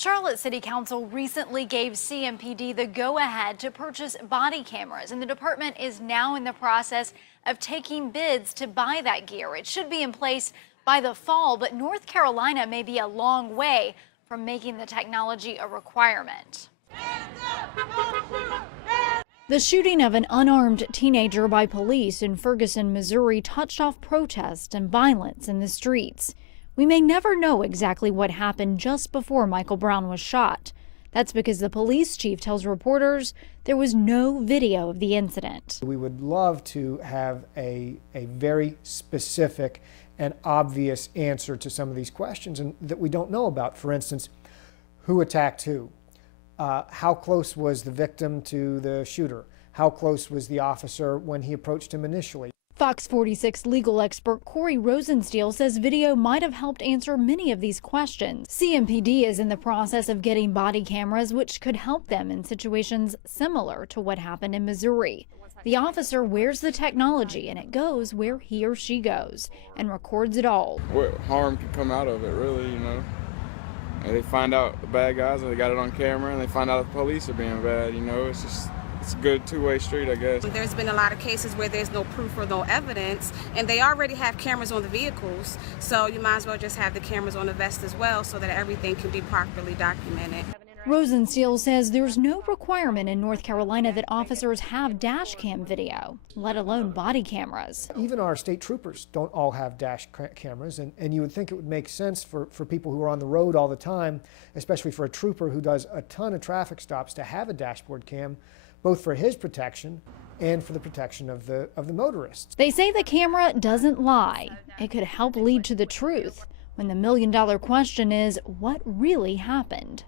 Charlotte City Council recently gave CMPD the go-ahead to purchase body cameras, and the department is now in the process of taking bids to buy that gear. It should be in place by the fall, but North Carolina may be a long way from making the technology a requirement. The shooting of an unarmed teenager by police in Ferguson, Missouri touched off protests and violence in the streets. We may never know exactly what happened just before Michael Brown was shot. That's because the police chief tells reporters there was no video of the incident. We would love to have a very specific and obvious answer to some of these questions and that we don't know about. For instance, who attacked who? How close was the victim to the shooter? How close was the officer when he approached him initially? Fox 46 legal expert Corey Rosensteel says video might have helped answer many of these questions. CMPD is in the process of getting body cameras, which could help them in situations similar to what happened in Missouri. The officer wears the technology and it goes where he or she goes and records it all. What harm could come out of it, really, you know? And they find out the bad guys and they got it on camera, and they find out the police are being bad, you know? It's a good two-way street, I guess. There's been a lot of cases where there's no proof or no evidence, and they already have cameras on the vehicles, so you might as well just have the cameras on the vest as well so that everything can be properly documented. Rosensteel says there's no requirement in North Carolina that officers have dash cam video, let alone body cameras. Even our state troopers don't all have dash cameras, and you would think it would make sense for people who are on the road all the time, especially for a trooper who does a ton of traffic stops, to have a dashboard cam, both for his protection and for the protection of the motorists. They say the camera doesn't lie. It could help lead to the truth when the million-dollar question is, what really happened?